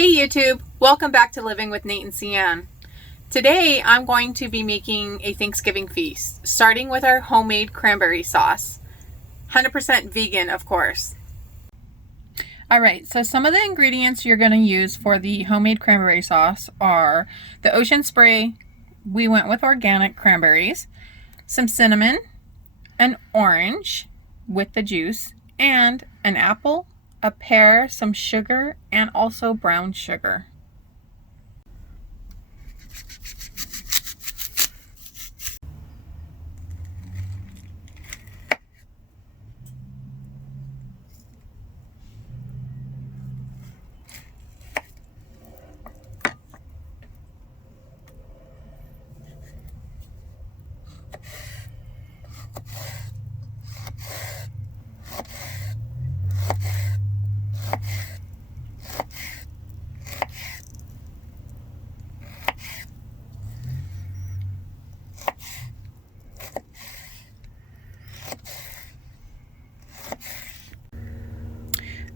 Hey YouTube, welcome back to Living with Nate and CeAnn. Today I'm going to be making a Thanksgiving feast, starting with our homemade cranberry sauce. 100% vegan, of course. Alright, so some of the ingredients you're going to use for the homemade cranberry sauce are the ocean spray, we went with organic cranberries, some cinnamon, an orange with the juice, and an apple, a pear, some sugar, and also brown sugar.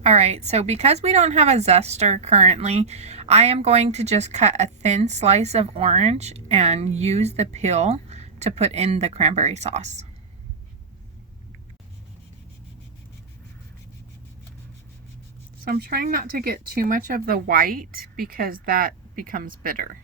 Alright, so because we don't have a zester currently, I am going to just cut a thin slice of orange and use the peel to put in the cranberry sauce. So I'm trying not to get too much of the white because that becomes bitter.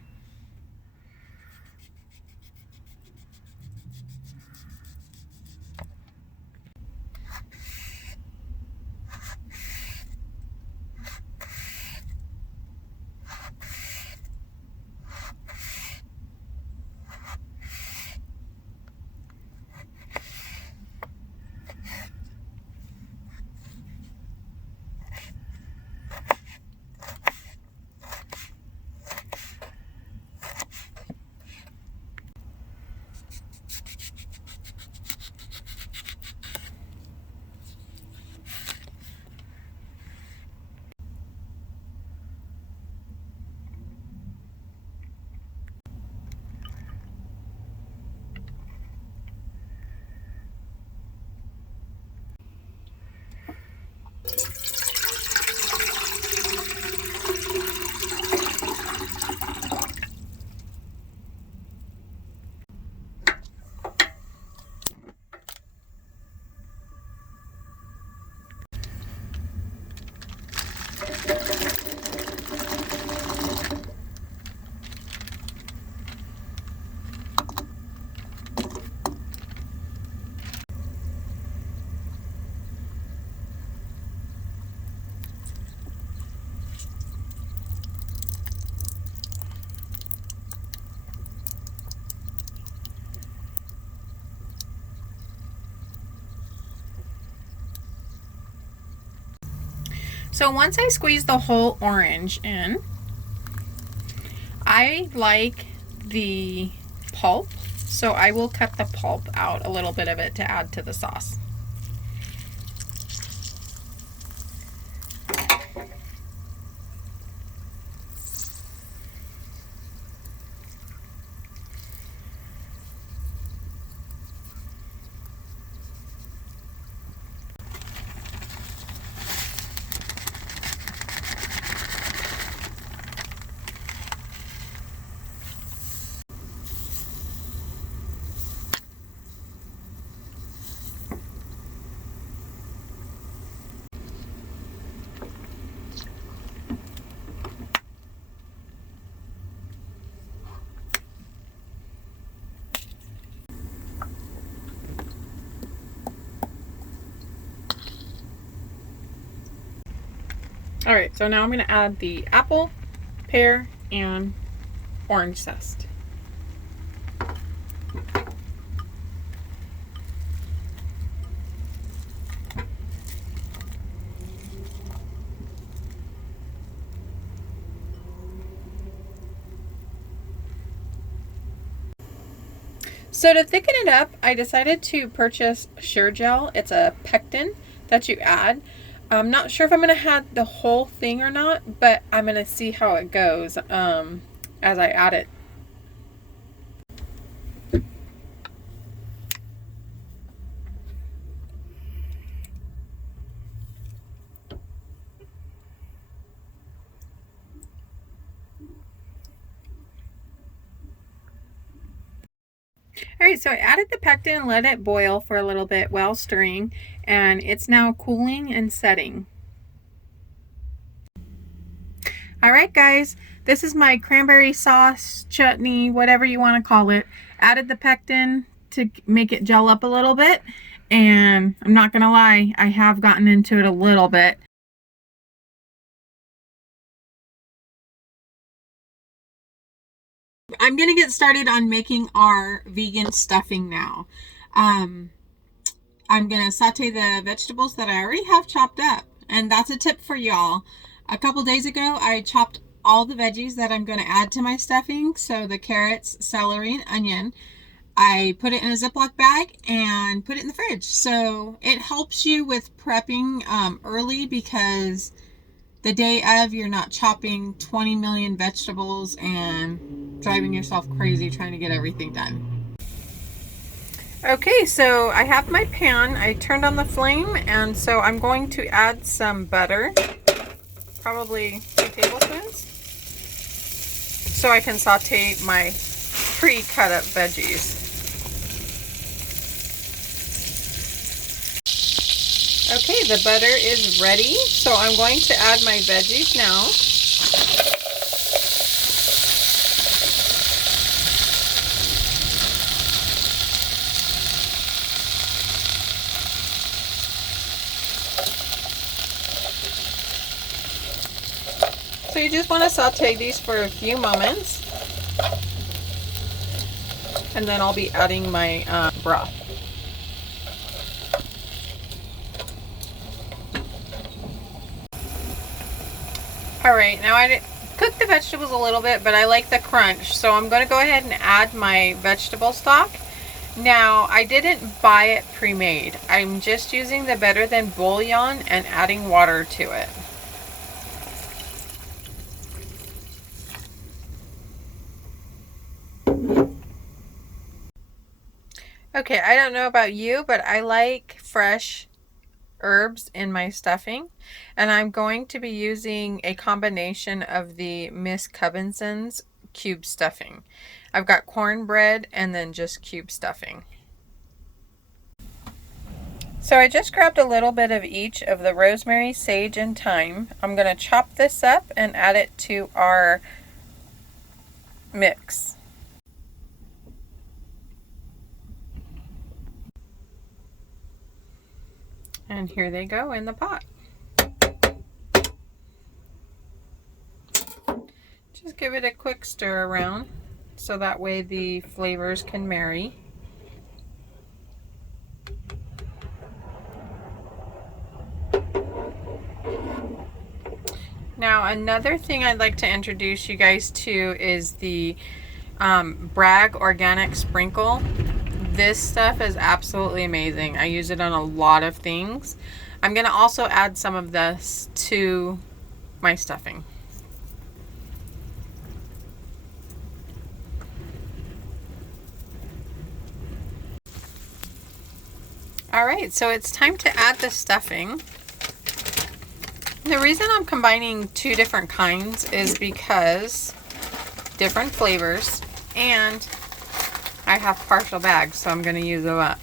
So once I squeeze the whole orange in, I like the pulp, so I will cut the pulp out, a little bit of it, to add to the sauce. Alright, so now I'm going to add the apple, pear, and orange zest. So to thicken it up, I decided to purchase Sure Gel. It's a pectin that you add. I'm not sure if I'm going to add the whole thing or not, but I'm going to see how it goes as I add it. All right, so I added the pectin and let it boil for a little bit while stirring, and it's now cooling and setting. All right, guys, this is my cranberry sauce, chutney, whatever you want to call it. Added the pectin to make it gel up a little bit, and I'm not gonna lie, I have gotten into it a little bit. I'm gonna get started on making our vegan stuffing now. I'm gonna saute the vegetables that I already have chopped up, and that's a tip for y'all. A couple days ago, I chopped all the veggies that I'm gonna add to my stuffing, so the carrots, celery, and onion. I put it in a Ziploc bag and put it in the fridge. So it helps you with prepping early, because the day of, you're not chopping 20 million vegetables and driving yourself crazy trying to get everything done. Okay, so I have my pan. I turned on the flame, and so I'm going to add some butter, probably 2 tablespoons, so I can saute my pre-cut up veggies. Okay, the butter is ready, so I'm going to add my veggies now. So you just want to saute these for a few moments, and then I'll be adding my broth. Alright, now I cooked the vegetables a little bit, but I like the crunch, so I'm going to go ahead and add my vegetable stock. Now, I didn't buy it pre-made. I'm just using the Better Than bouillon and adding water to it. Okay, I don't know about you, but I like fresh herbs in my stuffing, and I'm going to be using a combination of the Miss Cubinson's cube stuffing. I've got cornbread and then just cube stuffing. So I just grabbed a little bit of each of the rosemary, sage, and thyme. I'm going to chop this up and add it to our mix. And here they go in the pot. Just give it a quick stir around so that way the flavors can marry. Now, another thing I'd like to introduce you guys to is the Bragg Organic Sprinkle. This stuff is absolutely amazing. I use it on a lot of things. I'm going to also add some of this to my stuffing. Alright, so it's time to add the stuffing. The reason I'm combining 2 different kinds is because different flavors, and I have partial bags, so I'm going to use them up.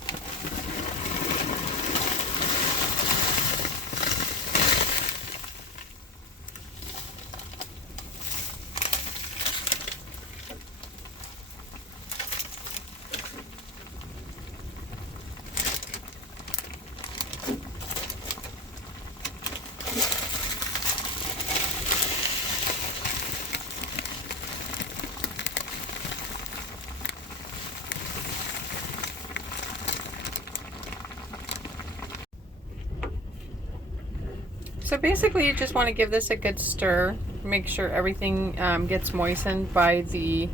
So basically you just want to give this a good stir, make sure everything gets moistened by the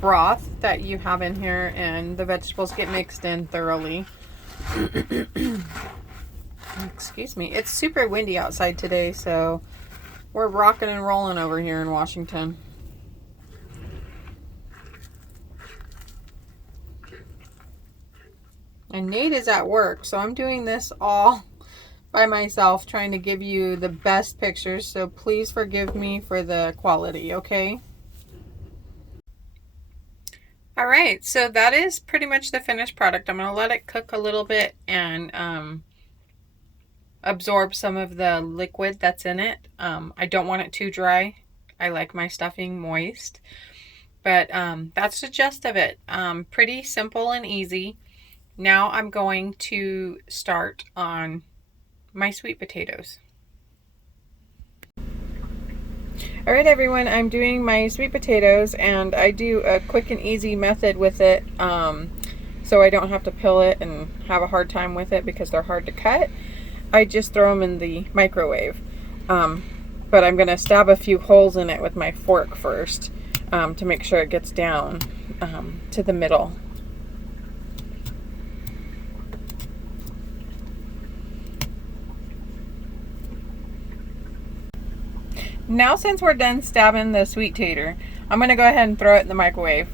broth that you have in here and the vegetables get mixed in thoroughly. Excuse me. It's super windy outside today, so we're rocking and rolling over here in Washington. And Nate is at work, so I'm doing this all by myself, trying to give you the best pictures, so please forgive me for the quality, okay? All right, so that is pretty much the finished product. I'm going to let it cook a little bit and absorb some of the liquid that's in it. I don't want it too dry. I like my stuffing moist. But that's the gist of it. Pretty simple and easy. Now I'm going to start on my sweet potatoes. All right, everyone, I'm doing my sweet potatoes, and I do a quick and easy method with it, so I don't have to peel it and have a hard time with it because they're hard to cut. I just throw them in the microwave, but I'm going to stab a few holes in it with my fork first to make sure it gets down to the middle. Now, since we're done stabbing the sweet tater, I'm going to go ahead and throw it in the microwave.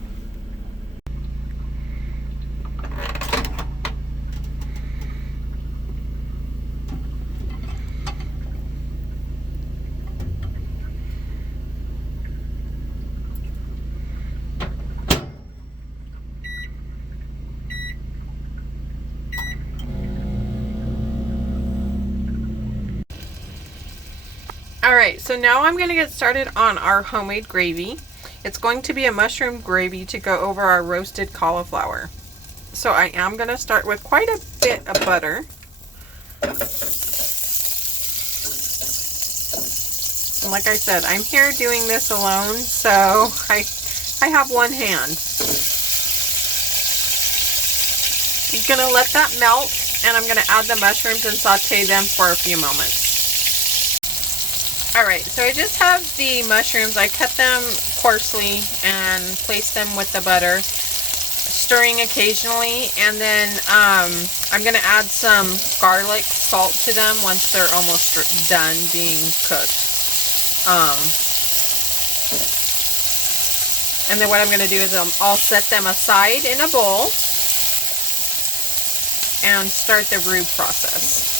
Alright, so now I'm going to get started on our homemade gravy. It's going to be a mushroom gravy to go over our roasted cauliflower. So I am going to start with quite a bit of butter. And like I said, I'm here doing this alone, so I have one hand. I'm going to let that melt, and I'm going to add the mushrooms and saute them for a few moments. Alright, so I just have the mushrooms. I cut them coarsely and place them with the butter, stirring occasionally, and then I'm going to add some garlic salt to them once they're almost done being cooked. And then what I'm going to do is I'll set them aside in a bowl and start the roux process.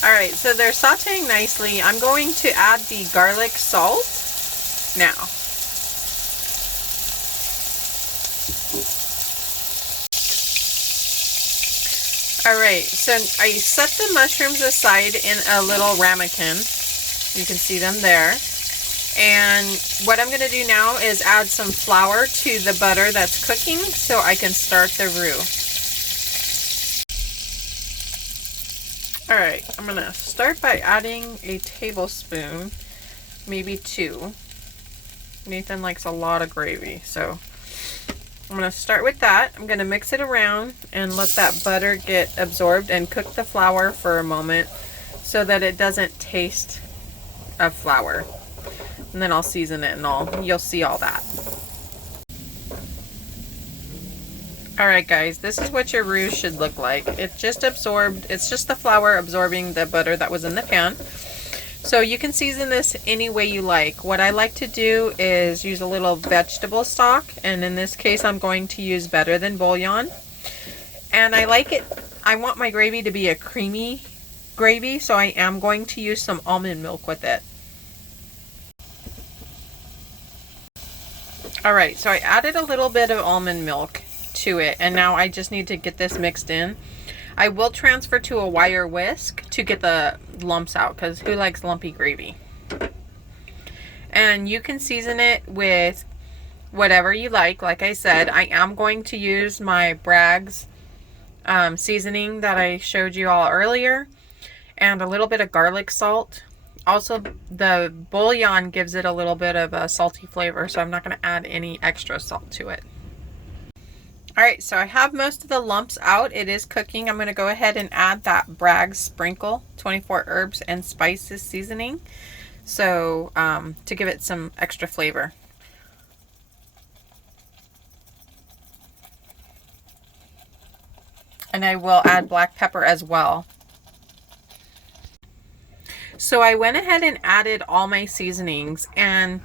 Alright, so they're sauteing nicely. I'm going to add the garlic salt now. Alright, so I set the mushrooms aside in a little ramekin. You can see them there. And what I'm going to do now is add some flour to the butter that's cooking so I can start the roux. Alright, I'm going to start by adding a tablespoon, maybe 2. Nathan likes a lot of gravy, so I'm going to start with that. I'm going to mix it around and let that butter get absorbed and cook the flour for a moment so that it doesn't taste of flour. And then I'll season it and you'll see all that. Alright guys, this is what your roux should look like. It's just the flour absorbing the butter that was in the pan. So you can season this any way you like. What I like to do is use a little vegetable stock, and in this case I'm going to use better than bouillon. And I want my gravy to be a creamy gravy, so I am going to use some almond milk with it. Alright, so I added a little bit of almond milk to it, and now I just need to get this mixed in. I will transfer to a wire whisk to get the lumps out, because who likes lumpy gravy? And you can season it with whatever you like. Like I said, I am going to use my Bragg's seasoning that I showed you all earlier, and a little bit of garlic salt. Also, the bouillon gives it a little bit of a salty flavor, so I'm not going to add any extra salt to it. Alright, so I have most of the lumps out. It is cooking. I'm going to go ahead and add that Bragg's Sprinkle 24 herbs and spices seasoning, so to give it some extra flavor. And I will add black pepper as well. So I went ahead and added all my seasonings, and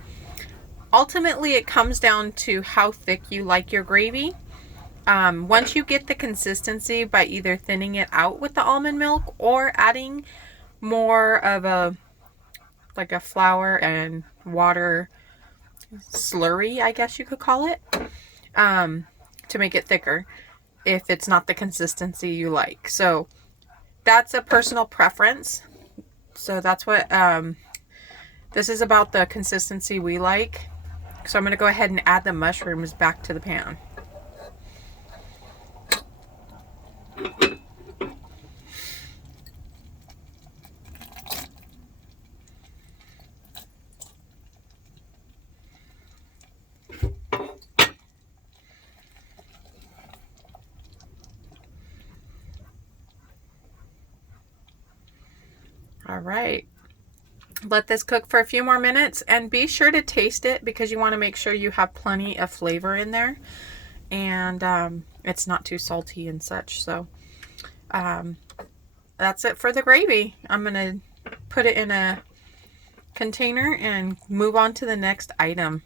ultimately it comes down to how thick you like your gravy. Once you get the consistency by either thinning it out with the almond milk or adding more of a flour and water slurry, I guess you could call it, to make it thicker if it's not the consistency you like. So that's a personal preference. So that's what this is about, the consistency we like. So I'm going to go ahead and add the mushrooms back to the pan. All right, let this cook for a few more minutes, and be sure to taste it because you want to make sure you have plenty of flavor in there, and it's not too salty and such. So that's it for the gravy. I'm going to put it in a container and move on to the next item.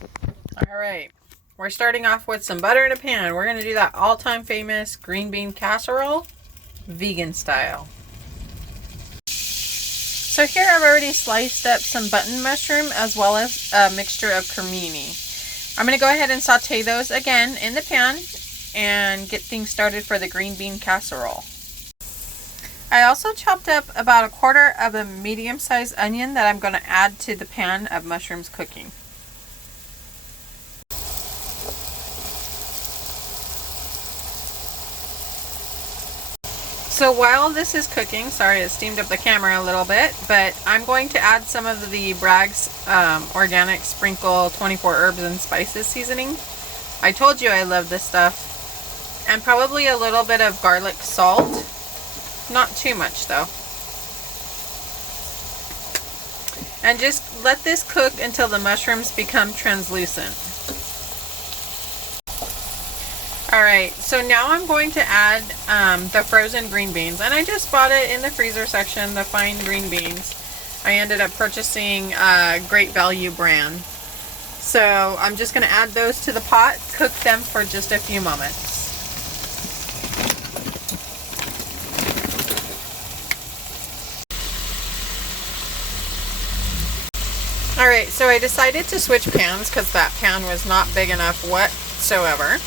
All right, we're starting off with some butter in a pan. We're going to do that all-time famous green bean casserole, vegan style. So here I've already sliced up some button mushroom as well as a mixture of cremini. I'm going to go ahead and saute those again in the pan and get things started for the green bean casserole. I also chopped up about 1/4 of a medium-sized onion that I'm going to add to the pan of mushrooms cooking. So while this is cooking, sorry it steamed up the camera a little bit, but I'm going to add some of the Bragg's organic sprinkle 24 herbs and spices seasoning. I told you I love this stuff. And probably a little bit of garlic salt. Not too much though. And just let this cook until the mushrooms become translucent. Alright, so now I'm going to add the frozen green beans, and I just bought it in the freezer section, the fine green beans. I ended up purchasing a Great Value brand. So I'm just going to add those to the pot, cook them for just a few moments. Alright, so I decided to switch pans because that pan was not big enough whatsoever.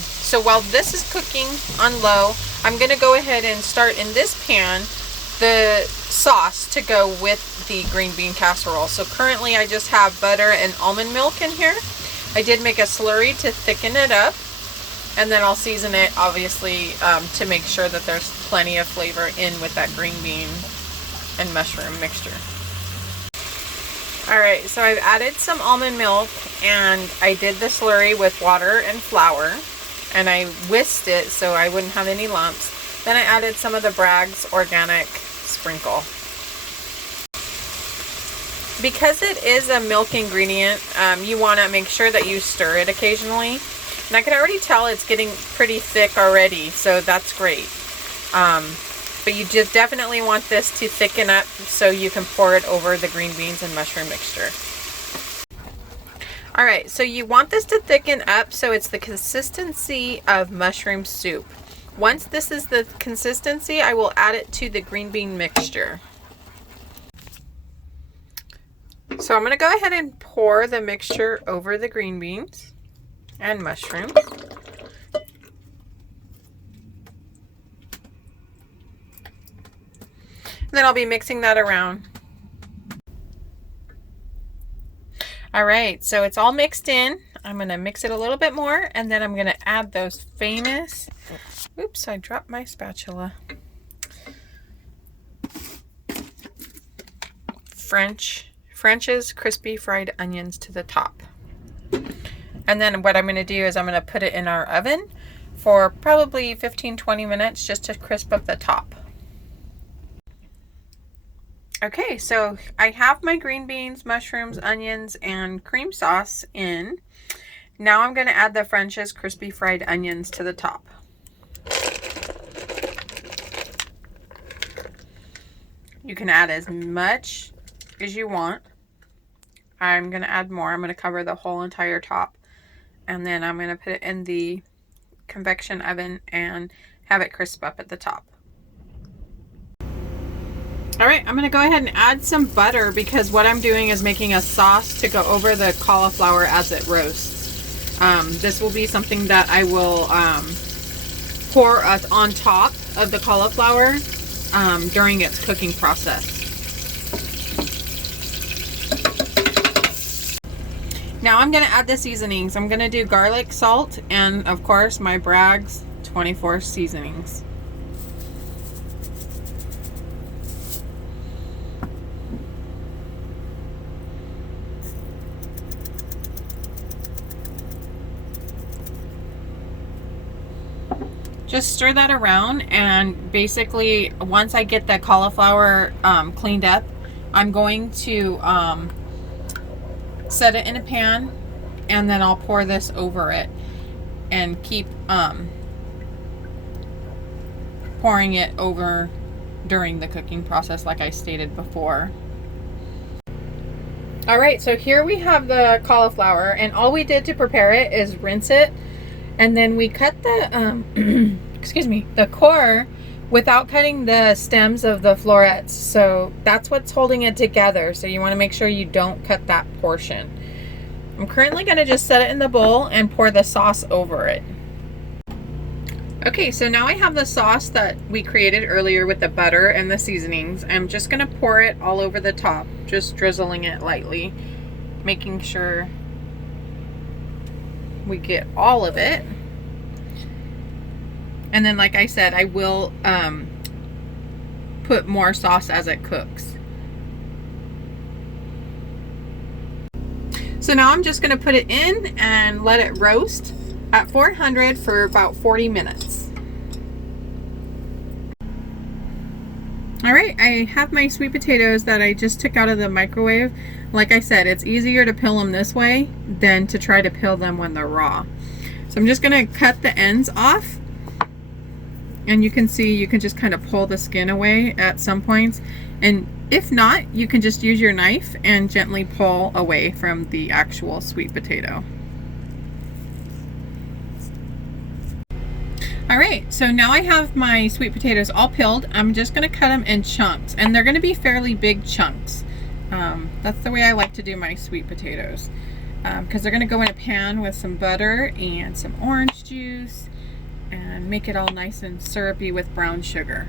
So while this is cooking on low, I'm going to go ahead and start in this pan the sauce to go with the green bean casserole. So currently I just have butter and almond milk in here. I did make a slurry to thicken it up, and then I'll season it obviously to make sure that there's plenty of flavor in with that green bean and mushroom mixture. Alright, so I've added some almond milk, and I did the slurry with water and flour, and I whisked it so I wouldn't have any lumps. Then I added some of the Bragg's organic sprinkle. Because it is a milk ingredient, you want to make sure that you stir it occasionally. And I can already tell it's getting pretty thick already, so that's great. But you just definitely want this to thicken up so you can pour it over the green beans and mushroom mixture. Alright, so you want this to thicken up so it's the consistency of mushroom soup. Once this is the consistency, I will add it to the green bean mixture. So I'm going to go ahead and pour the mixture over the green beans and mushrooms. Then I'll be mixing that around. Alright, so it's all mixed in. I'm going to mix it a little bit more, and then I'm going to add those famous, oops, I dropped my spatula, French's crispy fried onions to the top. And then what I'm going to do is I'm going to put it in our oven for probably 15-20 minutes just to crisp up the top. Okay, so I have my green beans, mushrooms, onions, and cream sauce in. Now I'm going to add the French's crispy fried onions to the top. You can add as much as you want. I'm going to add more. I'm going to cover the whole entire top. And then I'm going to put it in the convection oven and have it crisp up at the top. All right, I'm gonna go ahead and add some butter because what I'm doing is making a sauce to go over the cauliflower as it roasts. This will be something that I will pour on top of the cauliflower during its cooking process. Now I'm gonna add the seasonings. I'm gonna do garlic, salt, and of course my Bragg's 24 seasonings. Just stir that around, and basically once I get the cauliflower cleaned up, I'm going to set it in a pan, and then I'll pour this over it and keep pouring it over during the cooking process like I stated before. Alright, so here we have the cauliflower, and all we did to prepare it is rinse it, and then we cut the excuse me, the core without cutting the stems of the florets. So that's what's holding it together. So you want to make sure you don't cut that portion. I'm currently going to just set it in the bowl and pour the sauce over it. Okay, so now I have the sauce that we created earlier with the butter and the seasonings. I'm just going to pour it all over the top, just drizzling it lightly, making sure we get all of it. And then, like I said, I will put more sauce as it cooks. So now I'm just going to put it in and let it roast at 400 for about 40 minutes. Alright, I have my sweet potatoes that I just took out of the microwave. Like I said, it's easier to peel them this way than to try to peel them when they're raw. So I'm just going to cut the ends off. And you can see, you can just kind of pull the skin away at some points. And if not, you can just use your knife and gently pull away from the actual sweet potato. Alright, so now I have my sweet potatoes all peeled. I'm just going to cut them in chunks. And they're going to be fairly big chunks. That's the way I like to do my sweet potatoes. Because they're going to go in a pan with some butter and some orange juice. And make it all nice and syrupy with brown sugar.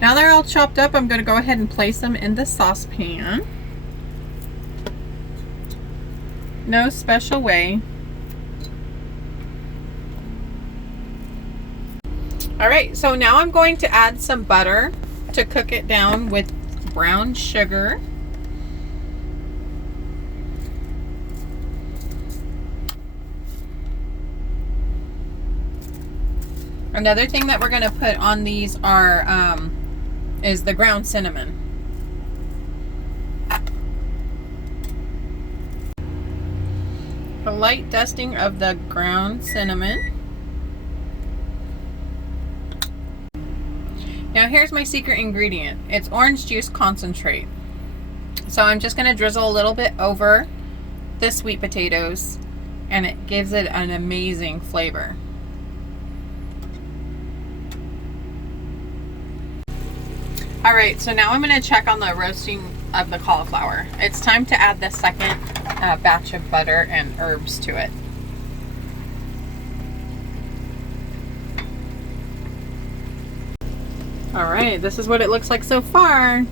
Now they're all chopped up, I'm going to go ahead and place them in the saucepan. No special way. Alright, so now I'm going to add some butter to cook it down with brown sugar. Another thing that we're going to put on these is the ground cinnamon. A light dusting of the ground cinnamon. Now here's my secret ingredient. It's orange juice concentrate. So I'm just going to drizzle a little bit over the sweet potatoes, and it gives it an amazing flavor. Alright, so now I'm going to check on the roasting of the cauliflower. It's time to add the second batch of butter and herbs to it. Alright, this is what it looks like so far.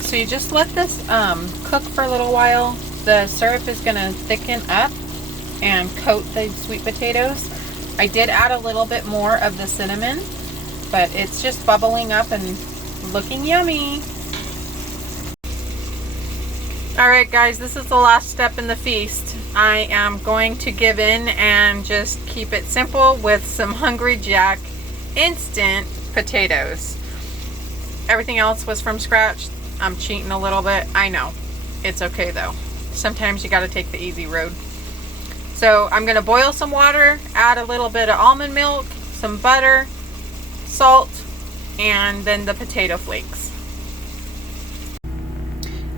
So you just let this cook for a little while. The syrup is going to thicken up and coat the sweet potatoes. I did add a little bit more of the cinnamon, but it's just bubbling up and looking yummy. Alright guys, this is the last step in the feast. I am going to give in and just keep it simple with some Hungry Jack instant potatoes. Everything else was from scratch. I'm cheating a little bit. I know. It's okay though. Sometimes you gotta take the easy road. So I'm gonna boil some water, add a little bit of almond milk, some butter, salt, and then the potato flakes.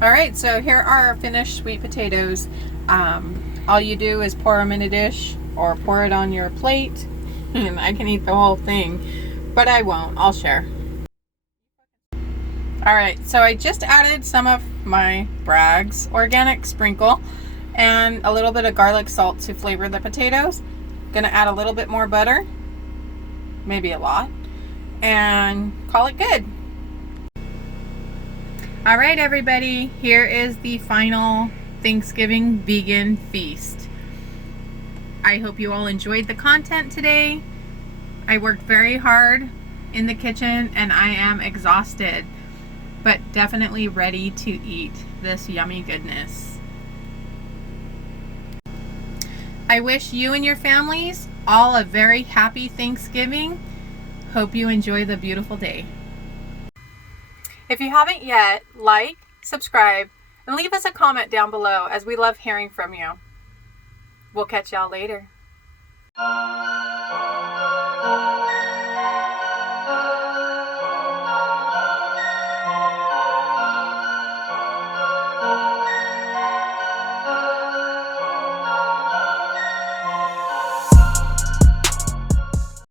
All right, so here are our finished sweet potatoes. All you do is pour them in a dish or pour it on your plate, and I can eat the whole thing, but I won't. I'll share. All right, so I just added some of my Bragg's organic sprinkle and a little bit of garlic salt to flavor the potatoes. Gonna add a little bit more butter, maybe a lot, and call it good. All right, everybody, here is the final Thanksgiving vegan feast. I hope you all enjoyed the content today. I worked very hard in the kitchen and I am exhausted, but definitely ready to eat this yummy goodness. I wish you and your families all a very happy Thanksgiving. Hope you enjoy the beautiful day. If you haven't yet, like, subscribe, and leave us a comment down below, as we love hearing from you. We'll catch y'all later.